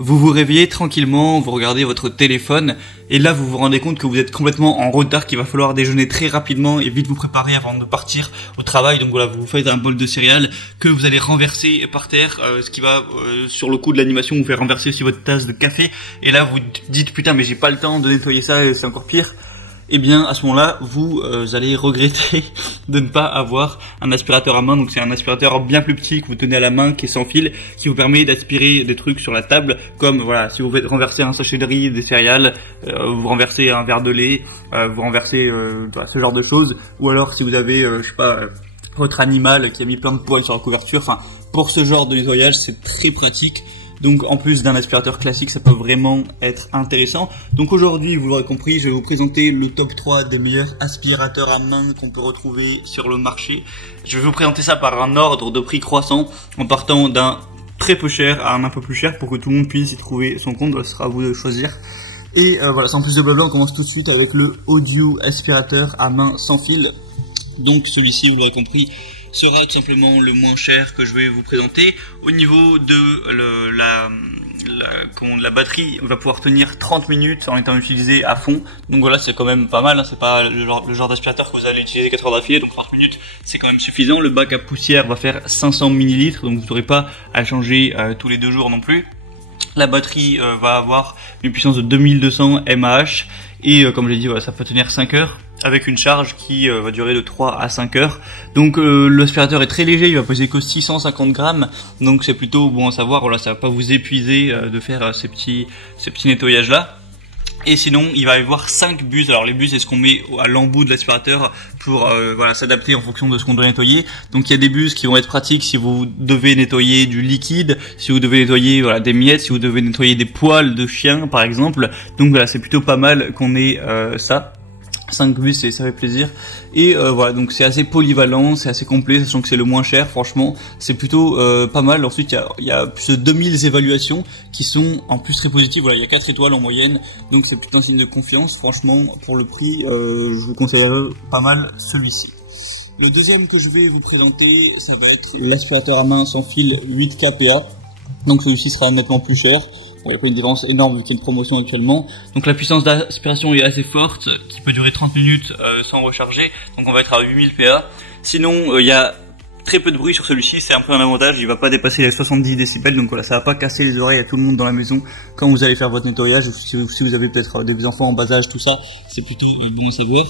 vous vous réveillez tranquillement, vous regardez votre téléphone et là vous vous rendez compte que vous êtes complètement en retard, qu'il va falloir déjeuner très rapidement et vite vous préparer avant de partir au travail. Donc voilà, vous faites un bol de céréales que vous allez renverser par terre, ce qui va sur le coup de l'animation vous faire renverser aussi votre tasse de café. Et là vous dites putain mais j'ai pas le temps de nettoyer ça et c'est encore pire. Eh bien, à ce moment-là, vous allez regretter de ne pas avoir un aspirateur à main. Donc, c'est un aspirateur bien plus petit que vous tenez à la main, qui est sans fil, qui vous permet d'aspirer des trucs sur la table, comme voilà, si vous faites renverser un sachet de riz, des céréales, vous renversez un verre de lait, vous renversez ce genre de choses. Ou alors, si vous avez, je sais pas, votre animal qui a mis plein de poils sur la couverture. Enfin, pour ce genre de nettoyage, c'est très pratique. Donc en plus d'un aspirateur classique, ça peut vraiment être intéressant. Donc aujourd'hui, vous l'aurez compris, je vais vous présenter le top 3 des meilleurs aspirateurs à main qu'on peut retrouver sur le marché. Je vais vous présenter ça par un ordre de prix croissant, en partant d'un très peu cher à un peu plus cher pour que tout le monde puisse y trouver son compte. Ce sera à vous de choisir. Et voilà, sans plus de blabla, on commence tout de suite avec le Audio aspirateur à main sans fil. Donc celui-ci, vous l'aurez compris, sera tout simplement le moins cher que je vais vous présenter. Au niveau de la batterie, on va pouvoir tenir 30 minutes en étant utilisé à fond. Donc voilà, c'est quand même pas mal, hein. C'est pas le genre d'aspirateur que vous allez utiliser 4 heures d'affilée, donc 30 minutes c'est quand même suffisant. Le bac à poussière va faire 500 ml, donc vous n'aurez pas à changer tous les 2 jours non plus. La batterie va avoir une puissance de 2200 mAh et comme je l'ai dit, voilà, ça peut tenir 5 heures avec une charge qui va durer de 3 à 5 heures. Donc l'aspirateur est très léger, il va peser que 650 grammes, donc c'est plutôt bon à savoir. Voilà, ça va pas vous épuiser de faire ces petits nettoyages là. Et sinon, il va y avoir 5 bus. Alors les bus, c'est ce qu'on met à l'embout de l'aspirateur pour voilà, s'adapter en fonction de ce qu'on doit nettoyer. Donc il y a des bus qui vont être pratiques si vous devez nettoyer du liquide, si vous devez nettoyer voilà, des miettes, si vous devez nettoyer des poils de chien par exemple. Donc voilà, c'est plutôt pas mal qu'on ait ça. 5 bus et ça fait plaisir. Et voilà, donc c'est assez polyvalent, c'est assez complet, sachant que c'est le moins cher. Franchement, c'est plutôt pas mal. Ensuite, il y a plus de 2000 évaluations qui sont en plus très positives. Voilà, il y a 4 étoiles en moyenne, donc c'est plutôt un signe de confiance. Franchement, pour le prix, je vous conseillerais pas mal celui-ci. Le deuxième que je vais vous présenter, ça va être l'aspirateur à main sans fil 8 kPa. Donc celui-ci sera nettement plus cher. Il n'y a pas une différence énorme vu qu'il y a une promotion actuellement. Donc la puissance d'aspiration est assez forte, qui peut durer 30 minutes sans recharger. Donc on va être à 8000 PA. Sinon, il y a très peu de bruit sur celui-ci, c'est un peu un avantage. Il va pas dépasser les 70 décibels, donc voilà, ça va pas casser les oreilles à tout le monde dans la maison quand vous allez faire votre nettoyage. Si vous avez peut-être des enfants en bas âge, tout ça, c'est plutôt bon à savoir.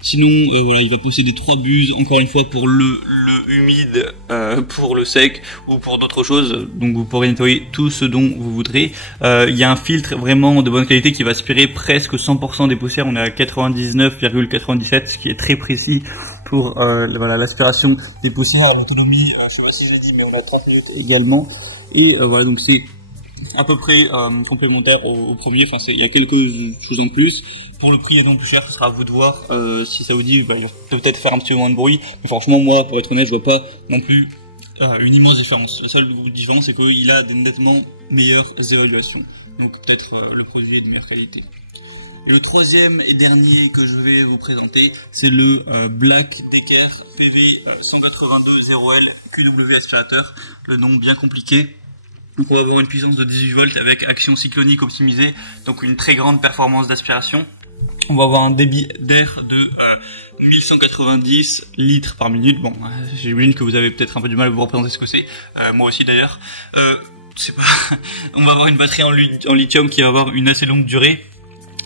Sinon, voilà, il va posséder 3 buses, encore une fois pour le humide, pour le sec ou pour d'autres choses. Donc vous pourrez nettoyer tout ce dont vous voudrez. Il y a un filtre vraiment de bonne qualité qui va aspirer presque 100% des poussières. On est à 99,97, ce qui est très précis pour voilà, l'aspiration des poussières. L'autonomie, je sais pas si je l'ai dit, mais on a 30 minutes également. Et voilà, donc c'est à peu près complémentaire au premier. Enfin, il y a quelques choses en plus. Pour le prix étant plus cher, ce sera à vous de voir. Si ça vous dit, bah, il va peut-être faire un petit peu moins de bruit. Mais franchement, moi, pour être honnête, je vois pas non plus une immense différence. La seule différence, c'est qu'il a des nettement meilleures évaluations. Donc peut-être le produit est de meilleure qualité. Et le troisième et dernier que je vais vous présenter, c'est le Black Decker PV 182 0L QW aspirateur. Le nom bien compliqué. Donc on va avoir une puissance de 18 volts avec action cyclonique optimisée, donc une très grande performance d'aspiration. On va avoir un débit d'air de 1190 litres par minute. Bon, j'imagine que vous avez peut-être un peu du mal à vous représenter ce que c'est. Moi aussi d'ailleurs. On va avoir une batterie en lithium qui va avoir une assez longue durée.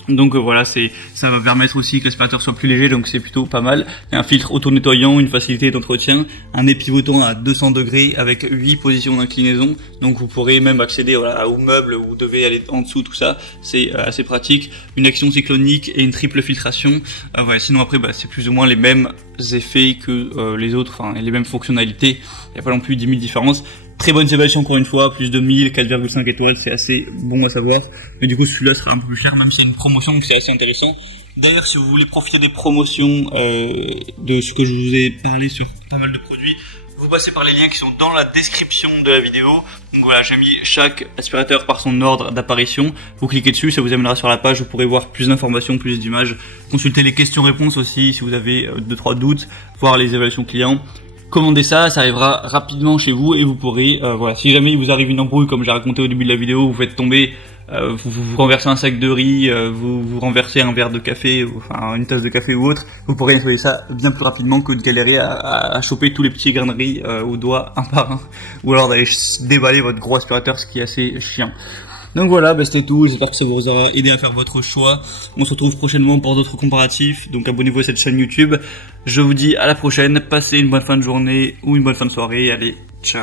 Donc voilà, ça va permettre aussi que l'aspirateur soit plus léger, donc c'est plutôt pas mal. Il y a un filtre auto-nettoyant, une facilité d'entretien, un nez pivotant à 200 degrés avec 8 positions d'inclinaison. Donc vous pourrez même accéder voilà, aux meubles où vous devez aller en dessous, tout ça. C'est assez pratique. Une action cyclonique et une triple filtration. Voilà, sinon après, bah, c'est plus ou moins les mêmes effets que les autres, enfin les mêmes fonctionnalités. Il n'y a pas non plus 10 000 différences. Très bonne évaluation encore une fois, plus de 1000, 4,5 étoiles, c'est assez bon à savoir. Mais du coup celui-là sera un peu plus cher, même si c'est une promotion, donc c'est assez intéressant. D'ailleurs, si vous voulez profiter des promotions de ce que je vous ai parlé sur pas mal de produits, vous passez par les liens qui sont dans la description de la vidéo. Donc voilà, j'ai mis chaque aspirateur par son ordre d'apparition. Vous cliquez dessus, ça vous amènera sur la page, vous pourrez voir plus d'informations, plus d'images. Consultez les questions-réponses aussi si vous avez 2-3 doutes, voir les évaluations clients. commandez ça, ça arrivera rapidement chez vous et vous pourrez, voilà, si jamais il vous arrive une embrouille comme j'ai raconté au début de la vidéo, vous faites tomber, vous renversez un sac de riz, vous renversez un verre de café, enfin une tasse de café ou autre, vous pourrez nettoyer ça bien plus rapidement que de galérer à choper tous les petits grains de riz au doigt un par un, ou alors d'aller déballer votre gros aspirateur, ce qui est assez chiant. Donc voilà, bah c'était tout, j'espère que ça vous aura aidé à faire votre choix. On se retrouve prochainement pour d'autres comparatifs, donc abonnez-vous à cette chaîne YouTube. Je vous dis à la prochaine, passez une bonne fin de journée ou une bonne fin de soirée, allez, ciao.